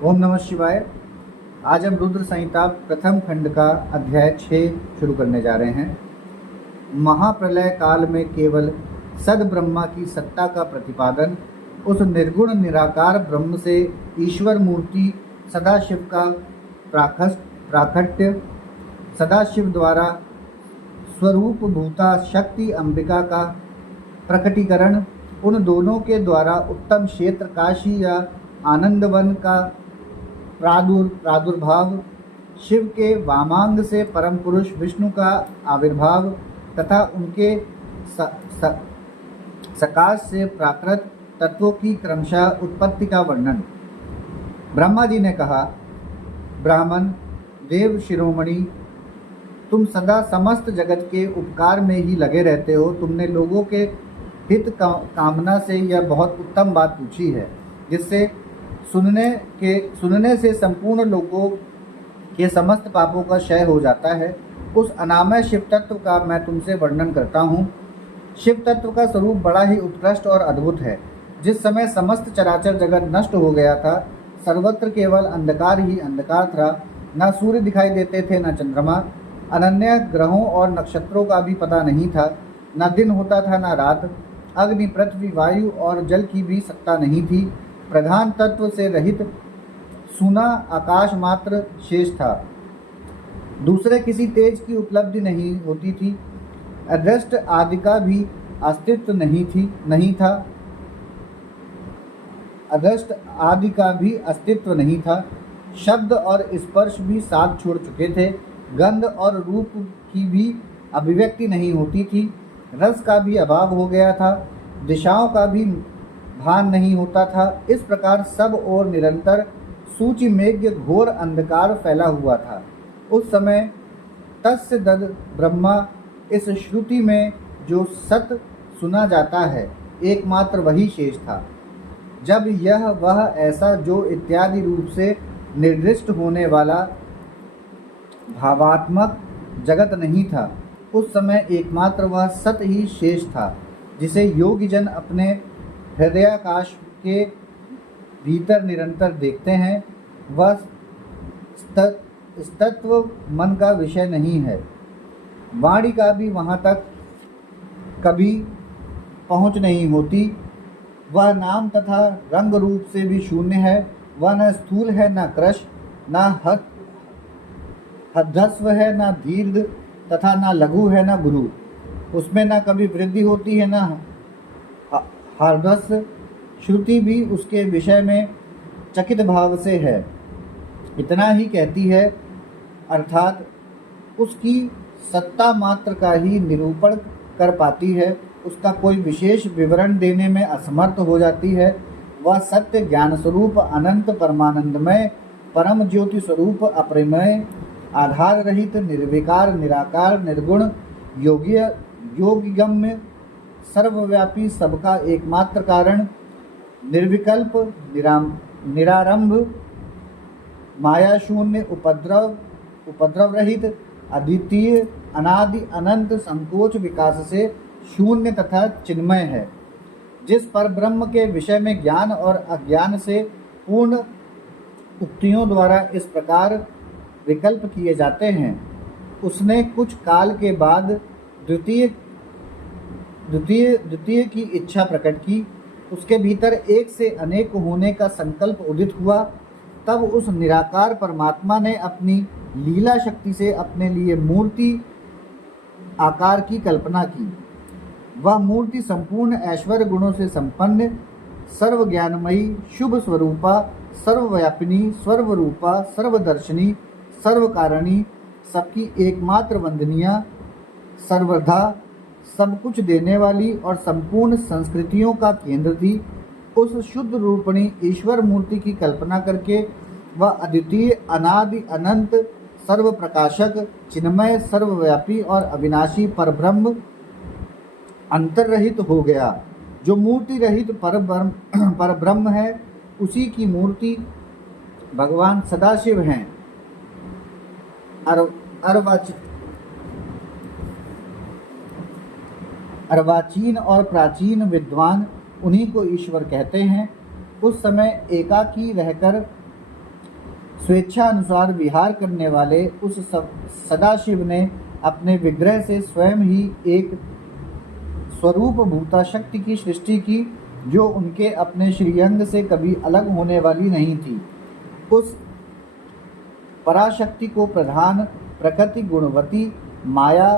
ओम नमः शिवाय। आज हम रुद्र संहिता प्रथम खंड का अध्याय 6 शुरू करने जा रहे हैं। महाप्रलय काल में केवल सद ब्रह्मा की सत्ता का प्रतिपादन, उस निर्गुण निराकार ब्रह्म से ईश्वर मूर्ति सदाशिव का प्राकट्य, सदाशिव द्वारा स्वरूप भूता शक्ति अंबिका का प्रकटीकरण, उन दोनों के द्वारा उत्तम क्षेत्र काशी या आनंदवन का प्रादुर्भाव, शिव के वामांग से परम पुरुष विष्णु का आविर्भाव तथा उनके सकाश से प्राकृत तत्वों की क्रमशः उत्पत्ति का वर्णन। ब्रह्मा जी ने कहा, ब्राह्मण देव शिरोमणि, तुम सदा समस्त जगत के उपकार में ही लगे रहते हो। तुमने लोगों के हित कामना से यह बहुत उत्तम बात पूछी है, जिससे सुनने से संपूर्ण लोगों के समस्त पापों का क्षय हो जाता है। उस अनामय शिव तत्व का मैं तुमसे वर्णन करता हूँ। शिव तत्व का स्वरूप बड़ा ही उत्कृष्ट और अद्भुत है। जिस समय समस्त चराचर जगत नष्ट हो गया था, सर्वत्र केवल अंधकार ही अंधकार था। न सूर्य दिखाई देते थे, न चंद्रमा। अनन्य ग्रहों और नक्षत्रों का भी पता नहीं था। न दिन होता था, न रात। अग्नि, पृथ्वी, वायु और जल की भी सत्ता नहीं थी। प्रधान तत्व से रहित सूना आकाश मात्र शेष था। दूसरे किसी तेज की उपलब्धि नहीं होती थी। अदृष्ट आदि का भी अस्तित्व नहीं था। अदृष्ट आदि का भी अस्तित्व नहीं था। शब्द और स्पर्श भी साथ छोड़ चुके थे। गंध और रूप की भी अभिव्यक्ति नहीं होती थी। रस का भी अभाव हो गया था। दिशाओं का भी भान नहीं होता था। इस प्रकार सब ओर निरंतर सूचि मेघ घोर अंधकार फैला हुआ था। उस समय तस्य दद ब्रह्मा, इस श्रुति में जो सत सुना जाता है एकमात्र वही शेष था। जब यह वह ऐसा जो इत्यादि रूप से निर्दिष्ट होने वाला भावात्मक जगत नहीं था, उस समय एकमात्र वह सत ही शेष था, जिसे योगी जन अपने हृदयाकाश के भीतर निरंतर देखते हैं। वह तत्व मन का विषय नहीं है। वाणी का भी वहाँ तक कभी पहुँच नहीं होती। वह नाम तथा रंग रूप से भी शून्य है। वह न स्थूल है, न कृश, न हध्रस्व है, न दीर्घ तथा न लघु है, न गुरु। उसमें न कभी वृद्धि होती है, न हार्दस्य। श्रुति भी उसके विषय में चकित भाव से है। इतना ही कहती है, अर्थात उसकी सत्ता मात्र का ही निरूपण कर पाती है। उसका कोई विशेष विवरण देने में असमर्थ हो जाती है। वह सत्य ज्ञान स्वरूप अनंत परमानंदमय परम ज्योति स्वरूप अप्रमेय आधार रहित निर्विकार निराकार निर्गुण योगिगम्य सर्वव्यापी सबका एकमात्र कारण निर्विकल्प निरारंभ माया शून्य उपद्रव रहित अद्वितीय अनादि अनंत संकोच विकास से शून्य तथा चिन्मय है। जिस पर ब्रह्म के विषय में ज्ञान और अज्ञान से पूर्ण उक्तियों द्वारा इस प्रकार विकल्प किए जाते हैं, उसने कुछ काल के बाद द्वितीय की इच्छा प्रकट की। उसके भीतर एक से अनेक होने का संकल्प उदित हुआ। तब उस निराकार परमात्मा ने अपनी लीला शक्ति से अपने लिए मूर्ति आकार की कल्पना की। वह मूर्ति संपूर्ण ऐश्वर्य गुणों से संपन्न, सर्व ज्ञानमयी, शुभ स्वरूपा, सर्वव्यापिनी, सर्वरूपा, सर्वदर्शनी, सर्वकारिणी, सबकी एकमात्र वंदनीय, सर्वधा सब कुछ देने वाली और संपूर्ण संस्कृतियों का केंद्र थी। उस शुद्ध रूपणी ईश्वर मूर्ति की कल्पना करके वह अद्वितीय अनादि अनंत सर्व प्रकाशक चिन्मय सर्वव्यापी और अविनाशी परब्रह्म अंतर्रहित हो गया। जो मूर्ति रहित परब्रह्म है, उसी की मूर्ति भगवान सदाशिव हैं। अर्वाचीन और प्राचीन विद्वान उन्हीं को ईश्वर कहते हैं। उस समय एकाकी रहकर स्वेच्छानुसार विहार करने वाले उस सदाशिव ने अपने विग्रह से स्वयं ही एक स्वरूप भूता शक्ति की सृष्टि की, जो उनके अपने श्रीअंग से कभी अलग होने वाली नहीं थी। उस पराशक्ति को प्रधान, प्रकृति गुणवती, माया,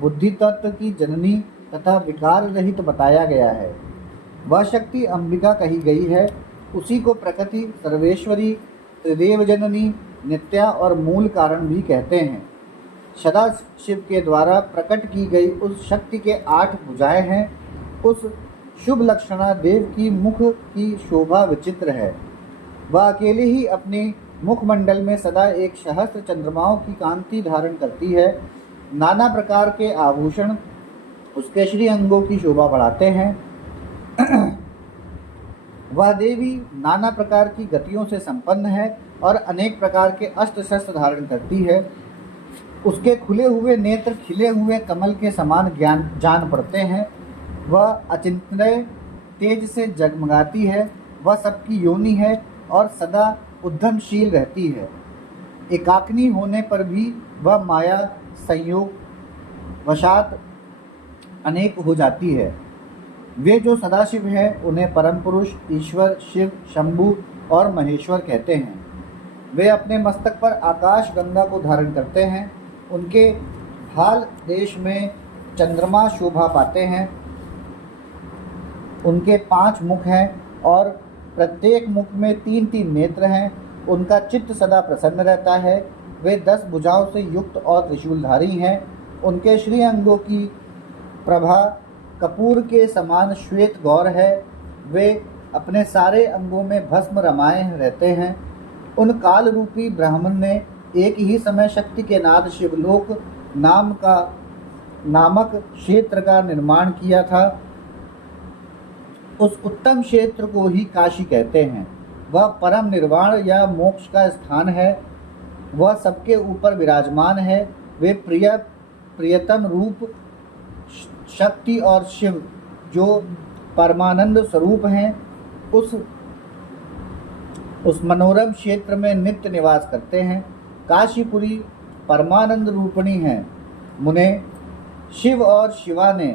बुद्धि तत्व की जननी तथा विकार रहित बताया गया है। वह शक्ति अंबिका कही गई है। उसी को प्रकृति, सर्वेश्वरी, त्रिदेव जननी, नित्या और मूल कारण भी कहते हैं। सदा शिव के द्वारा प्रकट की गई उस शक्ति के 8 भुजाएं हैं। उस शुभ लक्षणा देव की मुख की शोभा विचित्र है। वह अकेले ही अपनी मुखमंडल में सदा एक सहस्त्र चंद्रमाओं की कांति धारण करती है। नाना प्रकार के आभूषण उसके श्री अंगों की शोभा बढ़ाते हैं। वह देवी नाना प्रकार की गतियों से संपन्न है और अनेक प्रकार के अस्त्र शस्त्र धारण करती है। उसके खुले हुए नेत्र खिले हुए कमल के समान जान पड़ते हैं। वह अचिंत्य तेज से जगमगाती है। वह सबकी योनि है और सदा उद्यमशील रहती है। एकाकिनी होने पर भी वह माया संयोग वशात अनेक हो जाती है। वे जो सदाशिव हैं उन्हें परम पुरुष, ईश्वर, शिव, शंभु और महेश्वर कहते हैं। वे अपने मस्तक पर आकाश गंगा को धारण करते हैं। उनके हाल देश में चंद्रमा शोभा पाते हैं। उनके 5 मुख हैं और प्रत्येक मुख में 3-3 नेत्र हैं। उनका चित्त सदा प्रसन्न रहता है। वे 10 भुजाओं से युक्त और त्रिशूलधारी हैं। उनके श्री अंगों की प्रभा कपूर के समान श्वेत गौर है। वे अपने सारे अंगों में भस्म रमाए रहते हैं। उन काल रूपी ब्राह्मण ने एक ही समय शक्ति के नाद शिवलोक नामक क्षेत्र का निर्माण किया था। उस उत्तम क्षेत्र को ही काशी कहते हैं। वह परम निर्वाण या मोक्ष का स्थान है। वह सबके ऊपर विराजमान है। वे प्रियतम रूप शक्ति और शिव जो परमानंद स्वरूप हैं उस मनोरम क्षेत्र में नित्य निवास करते हैं। काशीपुरी परमानंद रूपिणी है। मुने शिव और शिवा ने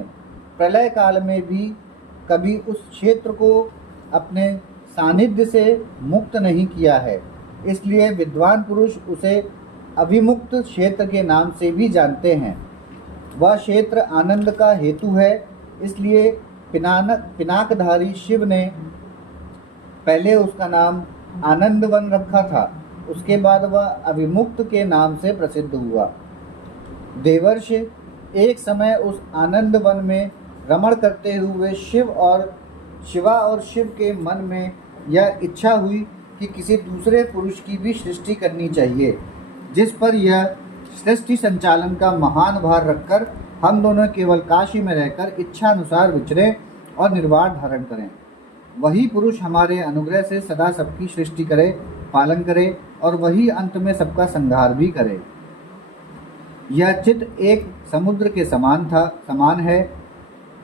प्रलय काल में भी कभी उस क्षेत्र को अपने सानिध्य से मुक्त नहीं किया है। इसलिए विद्वान पुरुष उसे अभिमुक्त क्षेत्र के नाम से भी जानते हैं। वह क्षेत्र आनंद का हेतु है। इसलिए पिनाकधारी शिव ने पहले उसका नाम आनंदवन रखा था। उसके बाद वह अभिमुक्त के नाम से प्रसिद्ध हुआ। देवर्षि एक समय उस आनंदवन में रमण करते हुए शिवा और शिव के मन में यह इच्छा हुई कि किसी दूसरे पुरुष की भी सृष्टि करनी चाहिए, जिस पर यह सृष्टि संचालन का महान भार रखकर हम दोनों केवल काशी में रहकर इच्छा अनुसार विचरें और निर्वाण धारण करें। वही पुरुष हमारे अनुग्रह से सदा सबकी सृष्टि करे, पालन करे और वही अंत में सबका संहार भी करे। यह चित्त एक समुद्र के समान है।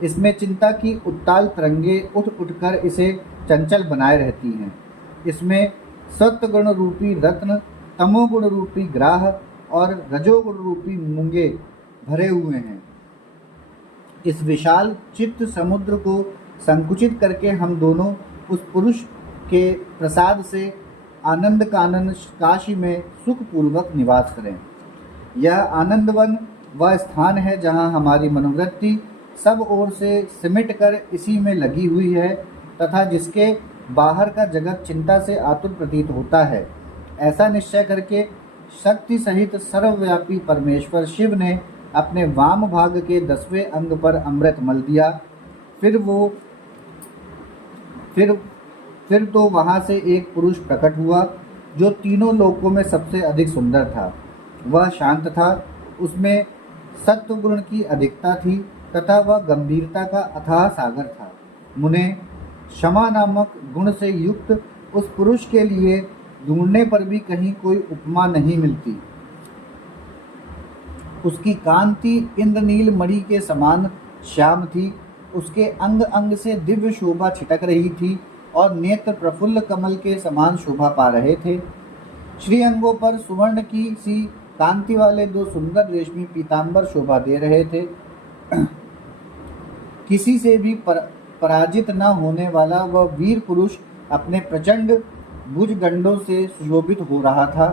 इसमें चिंता की उत्ताल तरंगे उठ उठकर इसे चंचल बनाए रहती हैं। इसमें सत्वगुण रूपी रत्न, तमोगुण रूपी ग्राह और रजोगुण रूपी मूंगे भरे हुए हैं। इस विशाल चित्त समुद्र को संकुचित करके हम दोनों उस पुरुष के प्रसाद से आनंद कानन काशी में सुखपूर्वक निवास करें। यह आनंदवन वह स्थान है जहाँ हमारी मनोवृत्ति सब ओर से सिमट कर इसी में लगी हुई है तथा जिसके बाहर का जगत चिंता से आतुर प्रतीत होता है। ऐसा निश्चय करके शक्ति सहित सर्वव्यापी परमेश्वर शिव ने अपने वाम भाग के 10वें अंग पर अमृत मल दिया। फिर तो वहाँ से एक पुरुष प्रकट हुआ जो तीनों लोकों में सबसे अधिक सुंदर था। वह शांत था, उसमें सत्वगुण की अधिकता थी तथा वह गंभीरता का अथाह सागर था। मुने क्षमा नामक गुण से युक्त उस पुरुष के लिए ढूंढने पर भी कहीं कोई उपमा नहीं मिलती। उसकी कांति इंद्रनील मणि के समान श्याम थी। उसके अंग अंग से दिव्य शोभा छिटक रही थी और नेत्र प्रफुल्ल कमल के समान शोभा पा रहे थे। श्री अंगों पर सुवर्ण की सी कांति वाले दो सुंदर रेशमी पीतांबर शोभा दे रहे थे। किसी से भी पराजित न होने वाला वह वीर पुरुष अपने प्रचंड भुजगंडों से सुशोभित हो रहा था।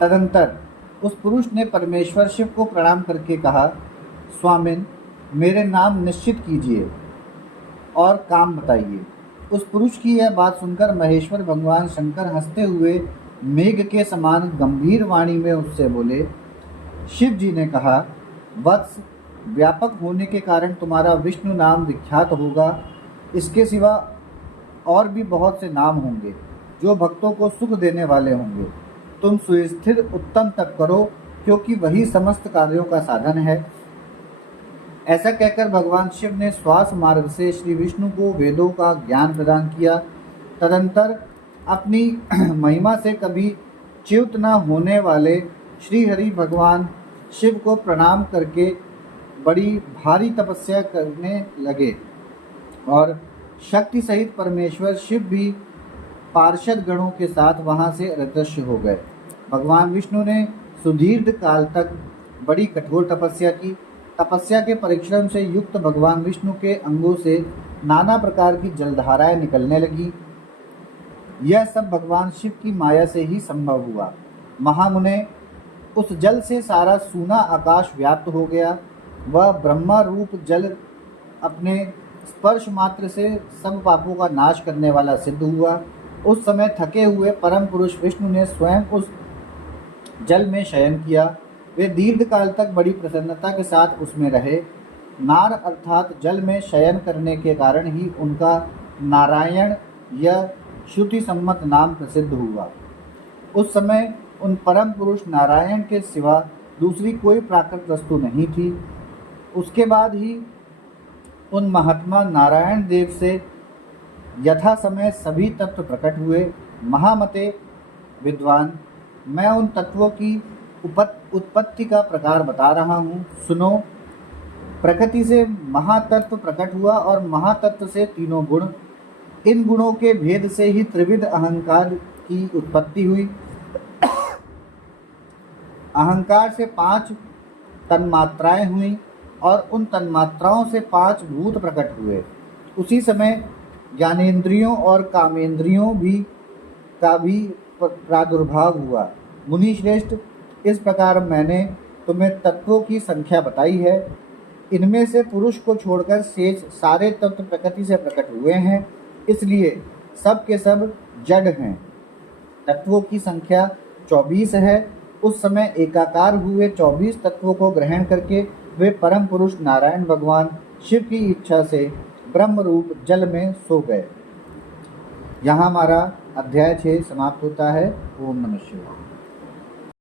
तदंतर उस पुरुष ने परमेश्वर शिव को प्रणाम करके कहा, स्वामिन, मेरे नाम निश्चित कीजिए और काम बताइए। उस पुरुष की यह बात सुनकर महेश्वर भगवान शंकर हंसते हुए मेघ के समान गंभीर वाणी में उससे बोले। शिव जी ने कहा, वत्स, व्यापक होने के कारण तुम्हारा विष्णु नाम विख्यात होगा। इसके सिवा और भी बहुत से नाम होंगे जो भक्तों को सुख देने वाले होंगे। तुम सुस्थिर उत्तम तप करो, क्योंकि वही समस्त कार्यों का साधन है। ऐसा कहकर भगवान शिव ने श्वास मार्ग से श्री विष्णु को वेदों का ज्ञान प्रदान किया। तदंतर अपनी महिमा से कभी च्युत न होने वाले श्री हरि भगवान शिव को प्रणाम करके बड़ी भारी तपस्या करने लगे और शक्ति सहित परमेश्वर शिव भी पार्षद गणों के साथ वहां से अदृश्य हो गए। भगवान विष्णु ने सुदीर्घ काल तक बड़ी कठोर तपस्या की। तपस्या के परिश्रम से युक्त भगवान विष्णु के अंगों से नाना प्रकार की जलधाराएं निकलने लगी। यह सब भगवान शिव की माया से ही संभव हुआ। महामुने, उस जल से सारा सूना आकाश व्याप्त हो गया। वह ब्रह्मा रूप जल अपने स्पर्श मात्र से सब पापों का नाश करने वाला सिद्ध हुआ। उस समय थके हुए परम पुरुष विष्णु ने स्वयं उस जल में शयन किया। वे दीर्घ काल तक बड़ी प्रसन्नता के साथ उसमें रहे। नार अर्थात जल में शयन करने के कारण ही उनका नारायण या श्रुति सम्मत नाम प्रसिद्ध हुआ। उस समय उन परम पुरुष नारायण के सिवा दूसरी कोई प्राकृत वस्तु नहीं थी। उसके बाद ही उन महात्मा नारायण देव से यथा समय सभी तत्व प्रकट हुए। महामते विद्वान, मैं उन तत्वों की उत्पत्ति का प्रकार बता रहा हूँ, सुनो। प्रकृति से महातत्व प्रकट हुआ और महातत्व से तीनों गुण। इन गुणों के भेद से ही त्रिविध अहंकार की उत्पत्ति हुई। अहंकार से 5 तन्मात्राएं हुई और उन तन्मात्राओं से 5 भूत प्रकट हुए। उसी समय ज्ञानेंद्रियों और कामेंद्रियों का भी प्रादुर्भाव हुआ। मुनि श्रेष्ठ, इस प्रकार मैंने तुम्हें तत्वों की संख्या बताई है। इनमें से पुरुष को छोड़कर शेष सारे तत्व प्रकृति से प्रकट हुए हैं, इसलिए सब के सब जड़ हैं। तत्वों की संख्या 24 है। उस समय एकाकार हुए 24 तत्वों को ग्रहण करके वे परम पुरुष नारायण भगवान शिव की इच्छा से ब्रह्म रूप जल में सो गए। यहाँ हमारा अध्याय 6 समाप्त होता है। ओम नमः शिवाय।